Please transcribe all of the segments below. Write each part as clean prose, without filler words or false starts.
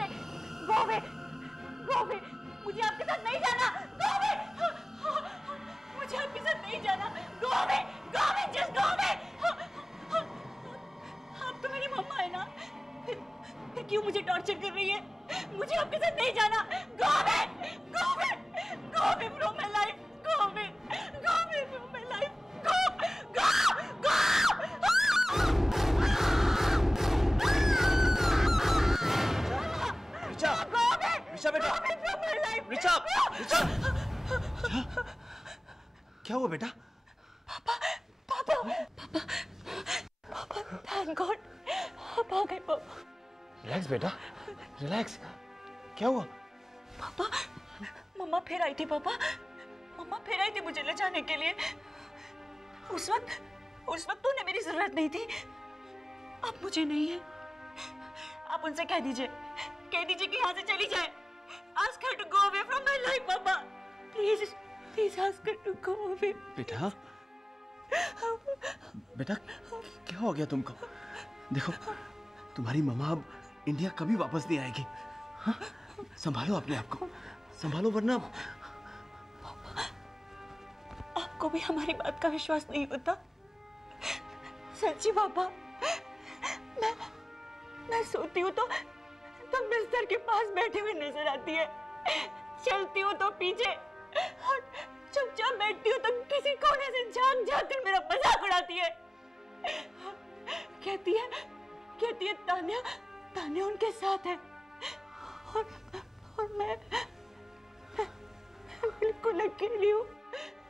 से। गोवे, गोवे, मुझे आपके साथ नहीं जाना। गोवे, मुझे आपके साथ नहीं जाना। गोवे, गोवे, जस्ट गोवे। आप तो मेरी मम्मा है ना, फिर क्यों मुझे टॉर्चर कर रही है? मुझे आपके साथ नहीं जाना। Go away, go away, go away from my life. Go away, go away from my life. Go, go, go. Richa, go away, Richa बेटा, go away from my life. Richa, Richa, क्या हुआ बेटा? पापा, पापा, पापा, पापा, थैंक गॉड आप आ गए पापा। रिलैक्स बेटा, रिलैक्स। क्या हुआ? पापा, मम्मा फिर आई थी पापा, मम्मा फिर आई थी मुझे ले जाने के लिए। उस वक्त उन्हें मेरी जरूरत नहीं थी, अब मुझे नहीं है। आप उनसे कह दीजिए कि यहाँ से चली जाए। Ask her to go away from my life, पापा। Please, please ask her to go away। बेटा, बेटा क्या हो गया तुमको? देखो, तुम्हारी मम्मा अब इंडिया कभी वापस नहीं आएगी। हाँ? संभालो अपने आप को, संभालो वरना। आपको भी हमारी बात का विश्वास नहीं होता? सच्ची पापा, मैं सोती हूँ तो बिस्तर के पास बैठे हुए नजर आती है, चलती हूँ तो पीछे, और चुपचाप बैठती हूँ तो किसी कोने से झांक कर मेरा मजाक उड़ाती है। कहती है तान्या उनके साथ है, और मैं बिल्कुल अकेली हूँ,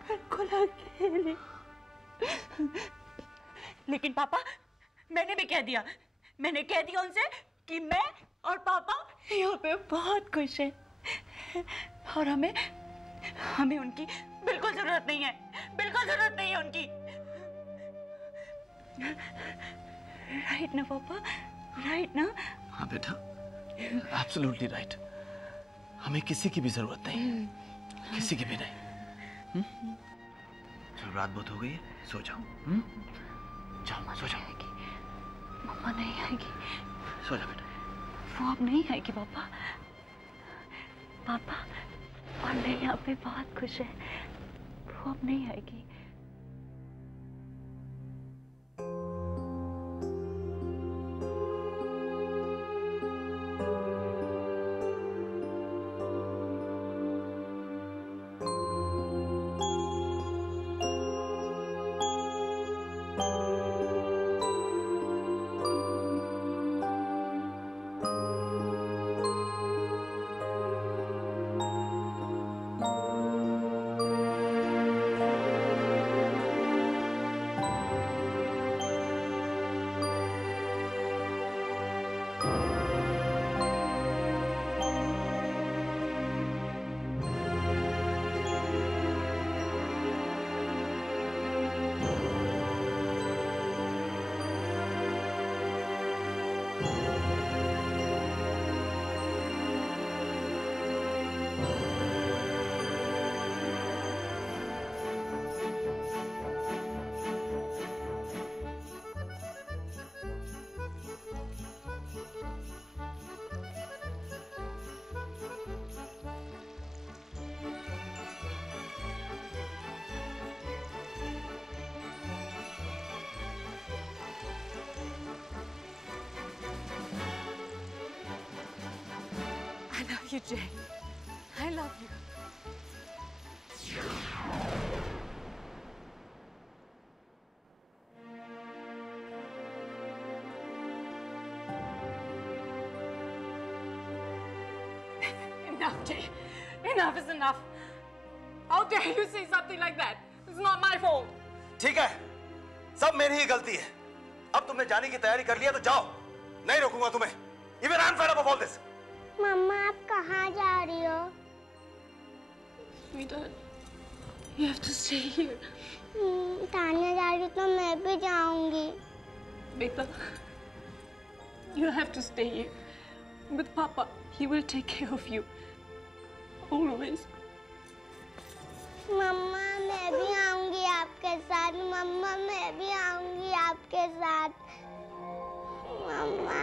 बिल्कुल अकेली। लेकिन पापा, मैंने कह दिया उनसे कि मैं और पापा यहाँ पे बहुत खुश हैं, और हमें उनकी बिल्कुल जरूरत नहीं है उनकी। राइट ना पापा, राइट ना? हाँ बेटा, एब्सोल्युटली राइट। हमें किसी की भी जरूरत नहीं, किसी की भी नहीं। चलो, रात बहुत हो गई है, सो जाओ। जाओ, सो जाओ। मम्मा नहीं आएगी। सो जाओ बेटा। वो अब नहीं आएगी पापा। पापा और मैं यहाँ पे बहुत खुश है, वो अब नहीं आएगी। I love you, Jay. I love you. Enough, Jay. Enough is enough. How dare you say something like that? It's not my fault. ठीक है, सब मेरी ही गलती है। अब तुमने जाने की तैयारी कर लिया तो जाओ, नहीं रोकूंगा तुम्हें। Even I'm fed up of all this. मम्मा, आप कहाँ जा रही हो? Sweetheart, you have to stay here. Tanya जा रही तो मैं भी जाऊंगी। Beta, you have to stay here with Papa. He will take care of you. Always. मम्मा, मैं भी आऊंगी आपके साथ। मम्मा, मैं भी आऊंगी आपके साथ। मम्मा।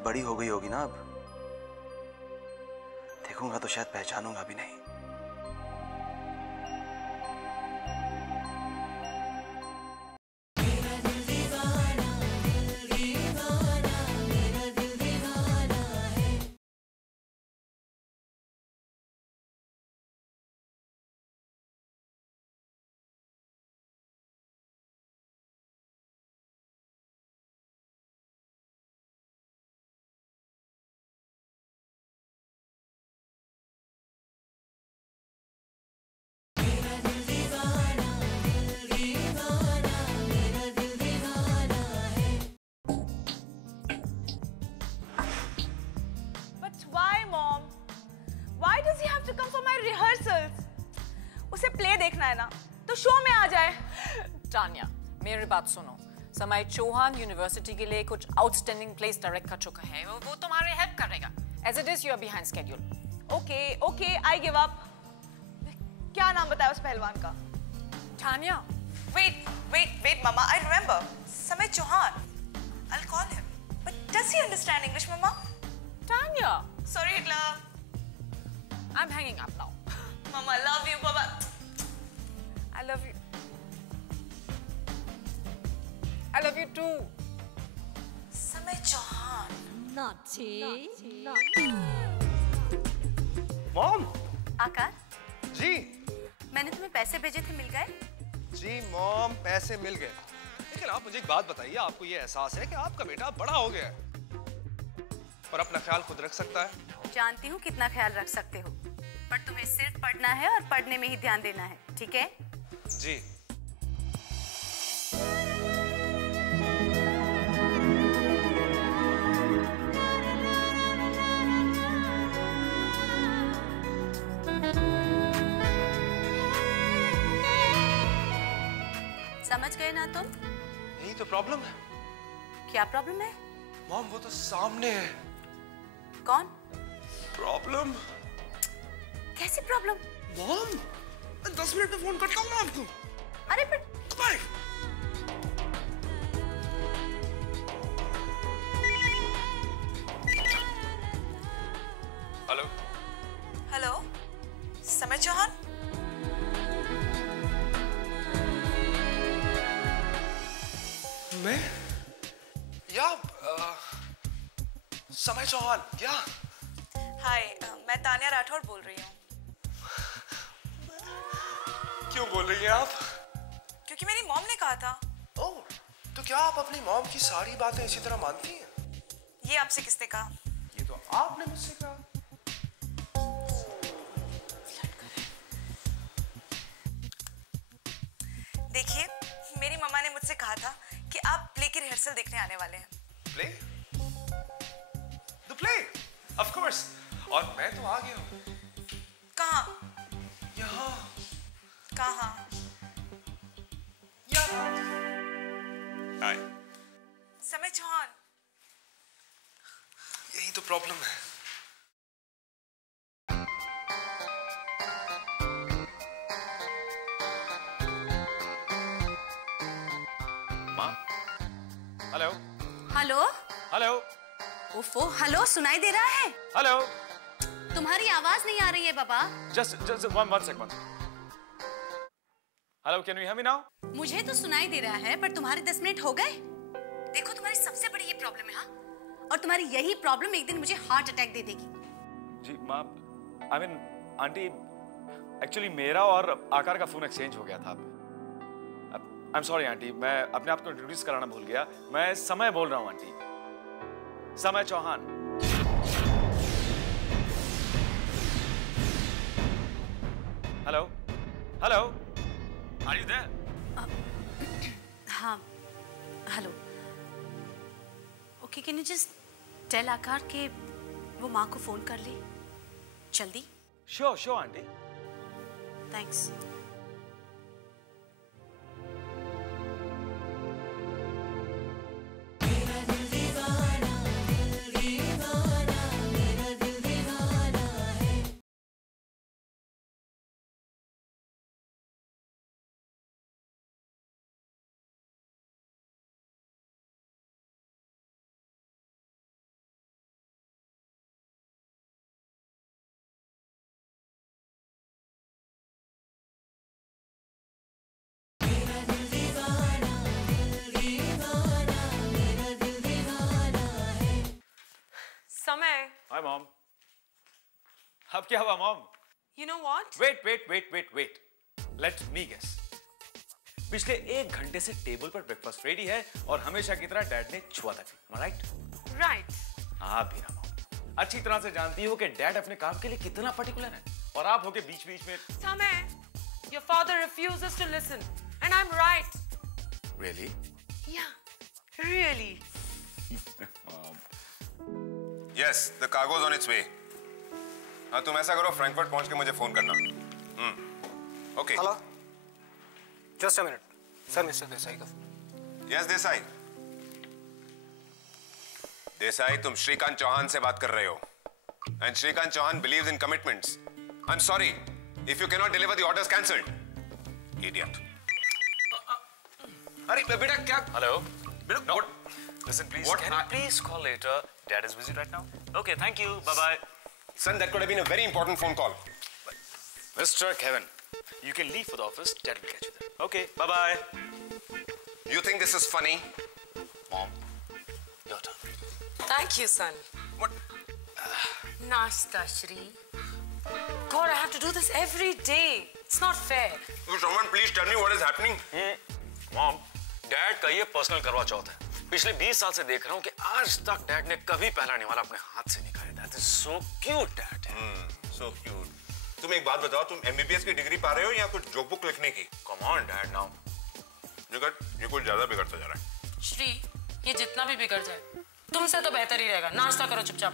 बहुत बड़ी हो गई होगी ना अब। देखूंगा तो शायद पहचानूंगा भी नहीं। But why, Mom? Why does he have to come for my rehearsals? उसे प्ले देखना है ना, तो शो में आ जाए। टानिया, मेरी बात सुनो। समय चौहान यूनिवर्सिटी के लिए कुछ आउटस्टैंडिंग प्लेस डायरेक्ट कर चुका है। वो तुम्हारे हेल्प करेगा। As it is, you are behind schedule. Okay, I give up. क्या नाम बताया उस पहलवान का? Tania, Wait, Mama. I remember. समय Chauhan. I'll call him. But does he understand English, Mama? Tania, Sorry, Hitler. I'm hanging up now. Mama, I love you, Baba. I love you. I love you too. समय Chauhan. Mom आकार, जी मैंने तुम्हें पैसे भेजे थे, मिल गए? जी mom, पैसे मिल गए। लेकिन आप मुझे एक बात बताइए, आपको ये एहसास है कि आपका बेटा बड़ा हो गया है और अपना ख्याल खुद रख सकता है? जानती हूँ कितना ख्याल रख सकते हो, पर तुम्हें सिर्फ पढ़ना है और पढ़ने में ही ध्यान देना है, ठीक है? जी। समझ गए ना तुम? यही तो प्रॉब्लम है। क्या प्रॉब्लम है? मॉम वो तो सामने है। कौन? प्रॉब्लम? कैसी प्रॉब्लम? मॉम, 10 मिनट में फोन करता हूँ मैं आपको। अरे पर बाय। हेलो, समय चौहान? मैं? या समय चौहान क्या? हाय, मैं तानिया राठौर बोल रही हूँ। क्यों बोल रही हैं आप? क्योंकि मेरी मॉम ने कहा था। ओह, तो क्या आप अपनी मॉम की सारी बातें इसी तरह मानती हैं? ये आपसे किसने कहा? ये तो आपने मुझसे कहा। देखिए, मेरी मम्मा ने मुझसे कहा था कि आप प्ले की रिहर्सल देखने आने वाले हैं। Play? The play? Of course. और मैं तो आ गया हूँ। कहाँ? यहाँ। कहाँ? यहाँ। हाय। समय चौहान। यही तो प्रॉब्लम है। माँ? हेलो? हेलो? हेलो? ओफो, हेलो, सुनाई दे रहा है? हेलो? तुम्हारी आवाज नहीं आ रही है बाबा। Just one second. Hello, can you hear me now? मुझे तो सुनाई दे रहा है, पर तुम्हारे 10 मिनट हो गए? देखो, तुम्हारी सबसे बड़ी ये प्रॉब्लम है, हाँ? और तुम्हारी यही प्रॉब्लम एक दिन मुझे हार्ट अटैक दे देगी। जी माँ, I mean, आंटी, एक्चुअली मेरा और आकार का फोन एक्सचेंज हो गया था। I'm sorry आंटी, मैं अपने आप को इंट्रोड्यूस कराना भूल गया। मैं समय बोल रहा हूँ aunty, Samay Chauhan. Hello? Hello? Are you there? हाँ, hello. Okay, can you just tell आकार के वो माँ को फोन कर ले जल्दी? Sure aunty. थैंक्स। समय. Hi, Mom. अब क्या हुआ, Mom? You know what? Wait. Let me guess. पिछले 1 घंटे से टेबल पर ब्रेकफास्ट रेडी है और हमेशा की तरह डैड ने छुआ था. राइट? Right. आप भी ना Mom. अच्छी तरह से जानती हो कि डैड अपने काम के लिए कितना पर्टिकुलर है और आप होके बीच-बीच में. समय, your father refuses to listen, and I'm right. Really? Yeah, really. Yes, the cargo's on its way. हाँ, तुम ऐसा करो, फ्रैंकफर्ट पहुंच के मुझे फोन करना. Okay. Hello. Just a minute. Sir, mister Desai का. Yes, देसाई. देसाई, तुम श्रीकांत चौहान से बात कर रहे हो. And Shrikant Chauhan believes in commitments. I'm sorry. If you cannot deliver, the order's cancelled. Idiot. अरे बेटा क्या? Hello? बेटा No. what? Listen, please. What? Can you please call later? Dad is busy right now. Okay, thank you. Bye-bye. Son, that could have been a very important phone call. Mr. Kevin, you can leave for the office. Dad will catch you there. Okay, bye-bye. You think this is funny? Mom, your turn. Thank you, son. What? Nasta, Shri. God, I have to do this every day. It's not fair. Will someone please tell me what is happening? Mom, Dad का ये personal करवा चौथ है. पिछले 20 साल से देख रहा हूँ कि आज तक डैड ने कभी पहला निवाला अपने हाथ से नहीं खाया. That is so cute, Dad. So cute. तुम एक बात बताओ, तुम MBBS की डिग्री पा रहे हो या कुछ जोक बुक लिखने की? Come on, Dad, now. ये कुछ ज्यादा बिगड़ता जा रहा है. श्री, ये जितना भी बिगड़ जाए, तुमसे तो बेहतर ही रहेगा. नाश्ता करो चुपचाप.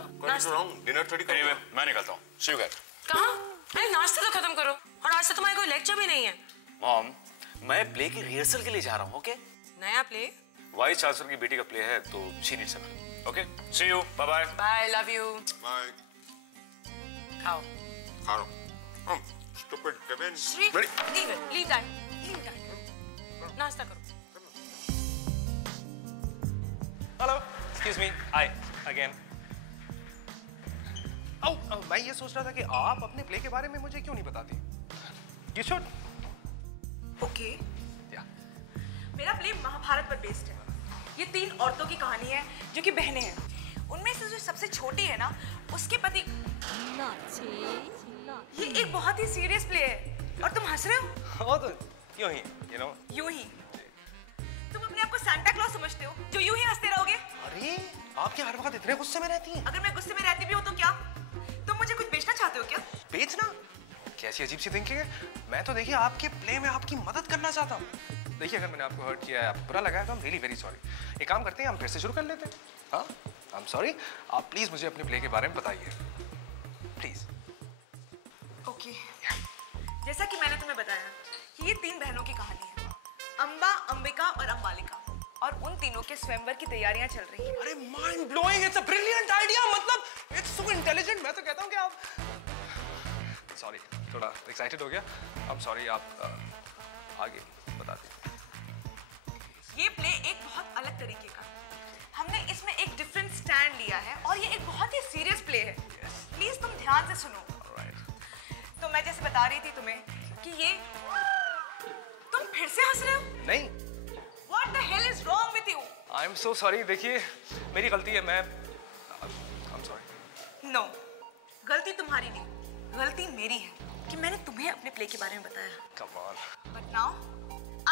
डिनर थोड़ी Anyway, मैं निकलता हूँ. See you guys. कहाँ? अरे नाश्ता तो खत्म करो. और आज से तुम्हारा कोई लेक्चर भी नहीं है. Mom, मैं प्ले की रिहर्सल के लिए जा रहा हूँ. Okay? नया प्ले? वाइस चांसलर की बेटी का प्ले है तो शी नीड्स समझ. Okay? See you. Bye-bye. Bye, love you. Bye. खाओ. खा लो. Stupid Kevin. Shri, leave it. Leave that. नाश्ता करो. Hello. Excuse me. Hi. Again. मैं ये सोच रहा था कि आप अपने प्ले के बारे में मुझे क्यों नहीं बताती? You should. ओके. Yeah. मेरा प्ले महाभारत पर बेस्ड है. ये 3 औरतों की कहानी है जो कि बहनें हैं. उनमें से जो सबसे छोटी है ना, उसके पति. ये एक बहुत ही सीरियस प्ले है और तुम हंस रहे हो. हाँ तो यूं ही, you know. यूं ही. तुम अपने आप को सांता क्लॉज समझते हो जो यूं ही हंसते रहोगे. अरे आप क्या हर वक्त इतने गुस्से में रहती हैं? अगर मैं गुस्से में रहती भी हूँ तो क्या? तुम मुझे कुछ बेचना चाहते हो क्या? बेचना? कैसी अजीब सी थिंकिंग है. मैं तो देखिए आपके प्ले में आपकी मदद करना चाहता हूँ. देखिए अगर मैंने आपको हर्ट किया है, आपको बुरा लगा है तो I'm really very sorry. एक काम करते हैं, हम फिर से शुरू कर लेते हैं. हाँ, I'm sorry. आप प्लीज मुझे अपने प्ले के बारे में बताइए. प्लीज. ओके. जैसा कि मैंने तुम्हें बताया कि ये 3 बहनों की कहानी है. अंबा, अंबिका और अंबालिका. और उन तीनों के स्वयंवर की तैयारियां चल रही हैं. अरे mind blowing. It's a brilliant idea. मतलब इट्स सो इंटेलिजेंट. मैं तो कहता हूँ कि आप. सॉरी, थोड़ा एक्साइटेड हो गया. I'm sorry. आप आगे बता दीजिए. ये प्ले एक बहुत अलग तरीके का. हमने इसमें एक डिफरेंट स्टैंड लिया है और ये एक बहुत ही सीरियस प्ले है. प्लीज तुम ध्यान से सुनो. तो मैं जैसे बता रही थी तुम्हें कि ये तुम फिर से हंस रहे हो. नहीं. What the hell is wrong with you? I'm so sorry. देखिए मेरी गलती है. मैं I'm sorry. No, गलती तुम्हारी नहीं, गलती मेरी है कि मैंने तुम्हें अपने प्ले के बारे में बताया. Come on. But now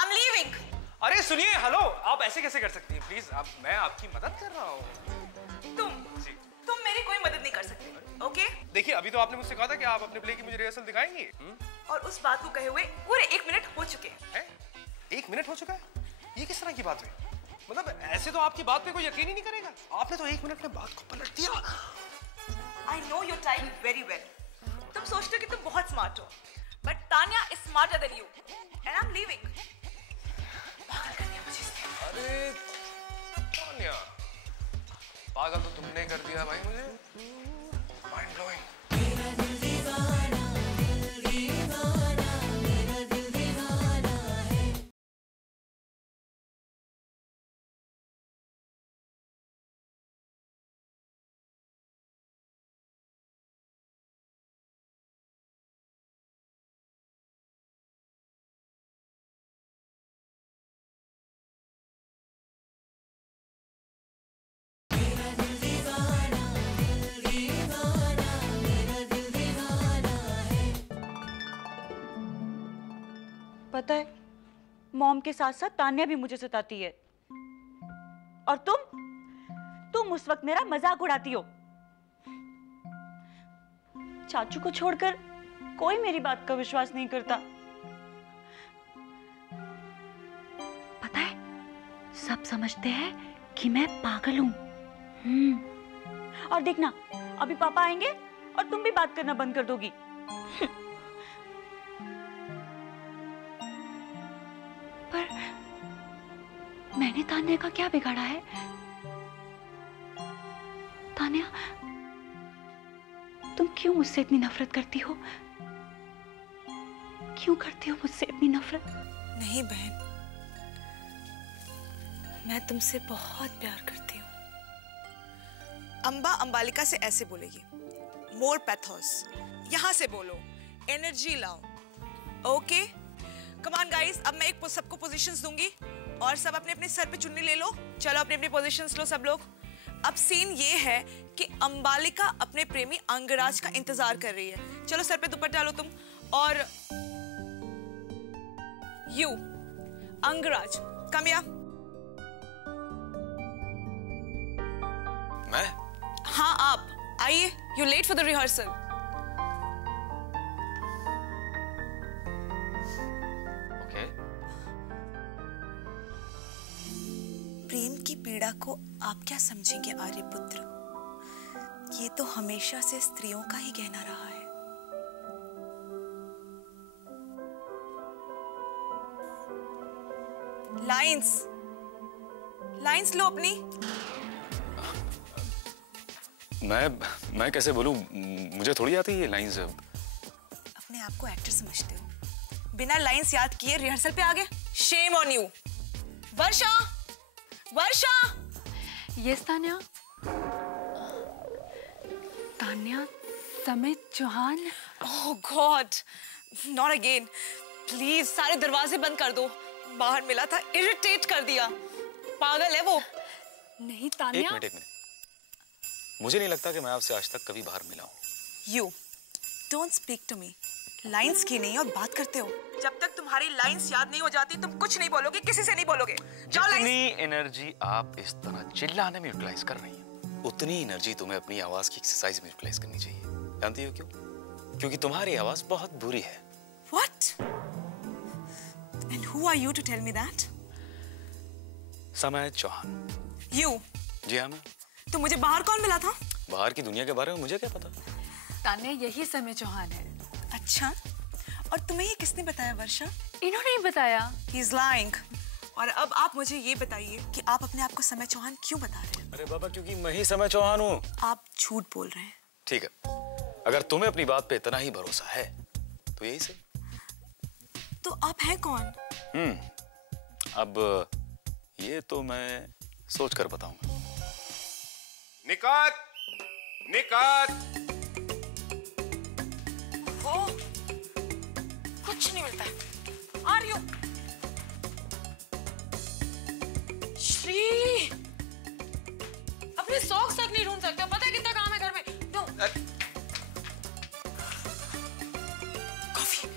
I'm leaving. अरे सुनिए. हेलो. आप ऐसे कैसे कर सकती हैं? प्लीज. आप मैं आपकी मदद कर रहा हूँ. तुम मेरी कोई मदद नहीं कर सकते. ओके? देखिए अभी तो आपने मुझसे कहा था कि आप अपने प्ले की मुझे रिहर्सल दिखाएंगी. और उस बात को कहे हुए पूरे 1 मिनट हो चुके हैं. 1 मिनट हो चुका है? ये किस तरह की बात हुई? मतलब ऐसे तो आपकी बात पे कोई यकीन ही नहीं करेगा. आपने तो 1 मिनट में बात को पलट दिया. I know your type very well. तुम सोचते हो कि तुम बहुत स्मार्ट हो. But Tanya is smarter than you. And I'm leaving. पागल कर दिया मुझे इसने. अरे तान्या, पागल तो तुमने कर दिया भाई मुझे. Mind blowing. पता है, मॉम के साथ साथ तान्या भी मुझे सताती है। और तुम उस वक्त मेरा मजाक उड़ाती हो। चाचू को छोड़कर कोई मेरी बात का विश्वास नहीं करता। पता है, सब समझते हैं कि मैं पागल हूं। और देखना, अभी पापा आएंगे और तुम भी बात करना बंद कर दोगी। पर मैंने तान्या का क्या बिगाड़ा है? तान्या, तुम क्यों मुझसे इतनी नफरत करती हो? क्यों करती हो मुझसे इतनी नफरत? नहीं बहन, मैं तुमसे बहुत प्यार करती हूँ। अंबा अंबालिका से ऐसे बोलेगी, मोर पैथोस। यहाँ से बोलो, एनर्जी लाओ। ओके, कम ऑन गाइस, अब मैं एक सबको पोजीशंस दूंगी और सब अपने अपने सर पे चुन्नी ले लो। चलो अपने अपने पोजीशंस लो सब लोग। अब सीन ये है कि अंबालिका अपने प्रेमी अंगराज का इंतजार कर रही है। चलो सर पे दुपट्टा लो तुम। और यू अंगराज, कम हियर। मैं? हाँ आप आइए, you late for the rehearsal. Okay. प्रेम की पीड़ा को आप क्या समझेंगे आर्यपुत्र? ये तो हमेशा से स्त्रियों का ही कहना रहा है। लाइंस लो अपनी। मैं कैसे बोलूं? मुझे थोड़ी आती है लाइंस। अपने आप को एक्टर समझते हो, बिना लाइंस याद किए रिहर्सल पे आ गए। Shame on you. Varsha, Varsha. Yes Tanya. Tanya, समय चौहान। ओह गॉड, नॉट अगेन। प्लीज सारे दरवाजे बंद कर दो। बाहर मिला था, इरिटेट कर दिया। पागल है वो। नहीं तान्या। एक मिनट। मुझे नहीं लगता कि मैं आपसे आज तक कभी बाहर मिला हूं। You don't speak to me. Lines की नहीं और बात करते हो। जब तक तुम्हारी लाइंस याद नहीं हो जाती तुम कुछ नहीं बोलोगे, किसी से नहीं बोलोगे। जितनी एनर्जी आप इस तरह चिल्लाने में यूटिलाइज कर रही हैं, उतनी एनर्जी तुम्हें अपनी आवाज की एक्सरसाइज में यूटिलाइज करनी चाहिए। जानती हो क्यों? क्योंकि तुम्हारी आवाज बहुत बुरी है। What? And who are you to tell me that? समय चौहान। You? जी हाँ मैं। तो मुझे बाहर कौन मिला था? बाहर की दुनिया के बारे में मुझे क्या पता? तान्या, यही समय चौहान है। अच्छा, और तुम्हें ये किसने बताया वर्षा? इन्होंने ही बताया। He is lying. और अब आप मुझे ये बताइए कि आप अपने आप को समय चौहान क्यों बता रहे हैं? अरे बाबा, क्योंकि मैं ही समय चौहान हूँ। आप झूठ बोल रहे हैं। ठीक है, अगर तुम्हें अपनी बात पे इतना ही भरोसा है तो यही से। तो आप हैं कौन? अब ये तो मैं सोच कर बताऊंगा। निकात, निकात। वो कुछ नहीं मिलता है। Are you sure? अपने सॉक्स तक नहीं ढूंढ सकते। पता है कितना काम है घर में? नो। कॉफी।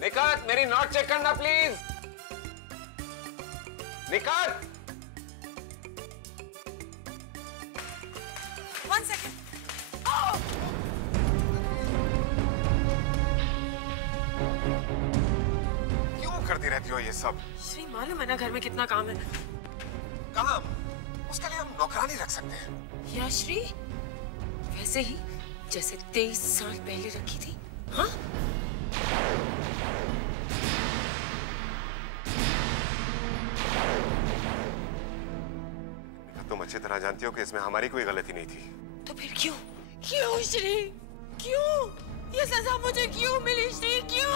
निकात, मेरी नोट चेक करना प्लीज। निकात। 1 second. क्यों करती रहती हो ये सब? श्री, मालूम है ना घर में कितना काम है। काम? उसके लिए हम नौकरानी रख सकते हैं। या श्री, वैसे ही जैसे 23 साल पहले रखी थी। हाँ? तुम अच्छी तरह जानती हो कि इसमें हमारी कोई गलती नहीं थी। तो फिर क्यों श्री? क्यों ये सजा मुझे क्यों मिली श्री? क्यों?